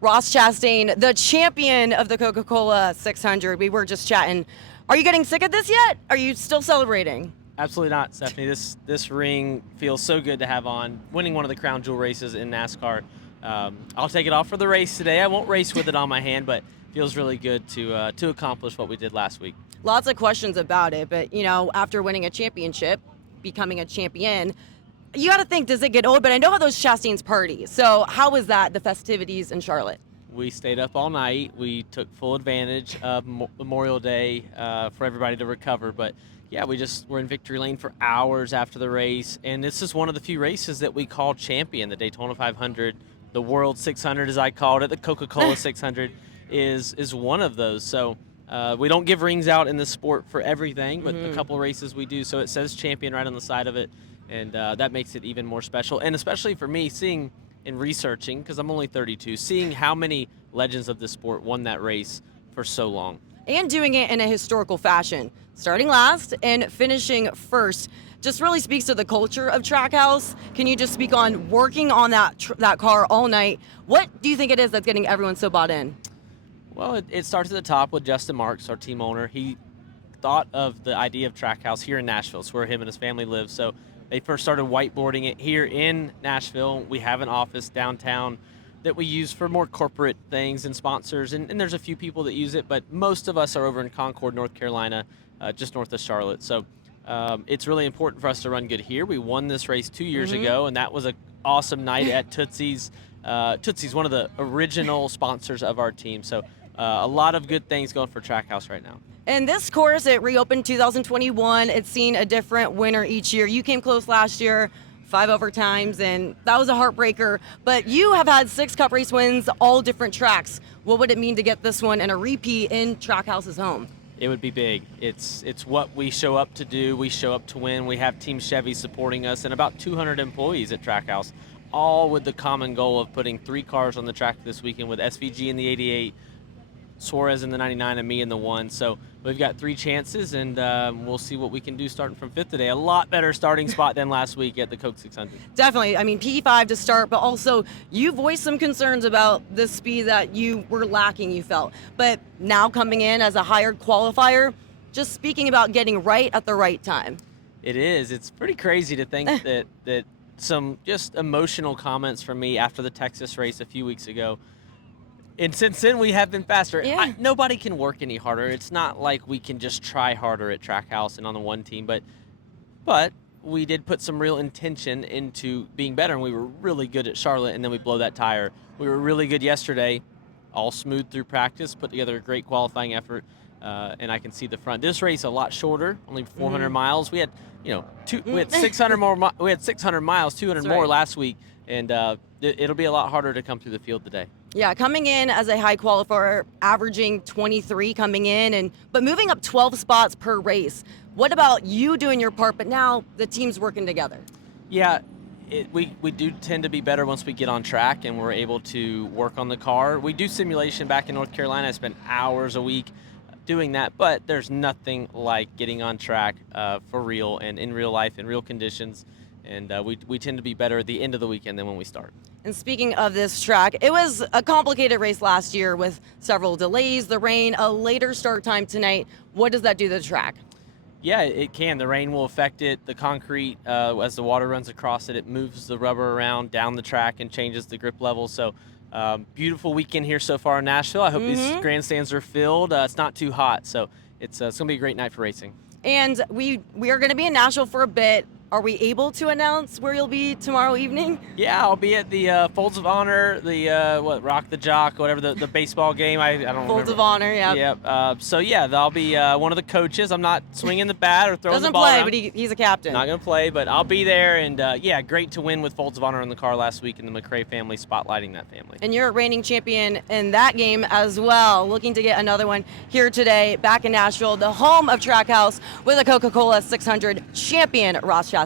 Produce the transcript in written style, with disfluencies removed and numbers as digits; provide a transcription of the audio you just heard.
Ross Chastain, the champion of the Coca-Cola 600. We were just chatting. Are you getting sick of this yet? Are you still celebrating? Absolutely not, Stephanie. This ring feels so good to have on. Winning one of the crown jewel races in NASCAR. I'll take it off for the race today. I won't race with it on my hand, but it feels really good to accomplish what we did last week. Lots of questions about it, but after winning a championship, becoming a champion, you got to think, does it get old? But I know how those Chastain's party. So how was that, the festivities in Charlotte? We stayed up all night. We took full advantage of Memorial Day for everybody to recover. But yeah, we're in victory lane for hours after the race. And this is one of the few races that we call champion. The Daytona 500, the World 600 as I called it, the Coca-Cola 600 is one of those. So we don't give rings out in this sport for everything, but a couple races we do. So it says champion right on the side of it. And that makes it even more special. And especially for me, seeing and researching, because I'm only 32, seeing how many legends of this sport won that race for so long. And doing it in a historical fashion, starting last and finishing first. Just really speaks to the culture of Trackhouse. Can you just speak on working on that car all night? What do you think it is that's getting everyone so bought in? Well, it starts at the top with Justin Marks, our team owner. He thought of the idea of Trackhouse here in Nashville. It's where him and his family live. So they first started whiteboarding it here in Nashville. We have an office downtown that we use for more corporate things and sponsors, and there's a few people that use it, but most of us are over in Concord, North Carolina, just north of Charlotte. So it's really important for us to run good here. We won this race 2 years ago, and that was an awesome night at Tootsie's. Tootsie's one of the original sponsors of our team. So a lot of good things going for Trackhouse right now. And this course, it reopened 2021. It's seen a different winner each year. You came close last year, 5 overtimes, and that was a heartbreaker. But you have had 6 Cup race wins, all different tracks. What would it mean to get this one and a repeat in Trackhouse's home? It would be big. It's what we show up to do. We show up to win. We have Team Chevy supporting us and about 200 employees at Trackhouse, all with the common goal of putting 3 cars on the track this weekend with SVG in the 88, Suarez in the 99, and me in the 1. So we've got 3 chances, and we'll see what we can do starting from 5th today. A lot better starting spot than last week at the Coke 600. Definitely. I mean, P5 to start, but also you voiced some concerns about the speed that you were lacking, you felt. But now coming in as a hired qualifier, just speaking about getting right at the right time. It is. It's pretty crazy to think that some just emotional comments from me after the Texas race a few weeks ago. And since then, we have been faster. Yeah. Nobody can work any harder. It's not like we can just try harder at Trackhouse and on the one team, but we did put some real intention into being better, and we were really good at Charlotte, and then we blow that tire. We were really good yesterday, all smooth through practice, put together a great qualifying effort, and I can see the front. This race a lot shorter, only 400 miles. We had, we had 600 more. We had 600 miles, 200 more last week, and it'll be a lot harder to come through the field today. Yeah, coming in as a high qualifier, averaging 23 coming in, but moving up 12 spots per race. What about you doing your part, but now the team's working together? Yeah, we do tend to be better once we get on track and we're able to work on the car. We do simulation back in North Carolina. I spend hours a week doing that, but there's nothing like getting on track for real and in real life, in real conditions. And we tend to be better at the end of the weekend than when we start. And speaking of this track, it was a complicated race last year with several delays, the rain, a later start time tonight. What does that do to the track? Yeah, it can. The rain will affect it. The concrete, as the water runs across it, it moves the rubber around down the track and changes the grip level. So beautiful weekend here so far in Nashville. I hope these grandstands are filled. It's not too hot, so it's going to be a great night for racing. And we are going to be in Nashville for a bit. Are we able to announce where you'll be tomorrow evening? Yeah, I'll be at the Folds of Honor, the Rock the Jock, whatever the baseball game. I don't remember. Folds of Honor, yeah. Yep. So yeah, I'll be one of the coaches. I'm not swinging the bat or throwing the ball around. Doesn't play, but he's a captain. Not gonna play, but I'll be there. And yeah, great to win with Folds of Honor in the car last week, and the McRae family spotlighting that family. And you're a reigning champion in that game as well. Looking to get another one here today, back in Nashville, the home of Trackhouse, with a Coca-Cola 600 champion, Ross Chastain.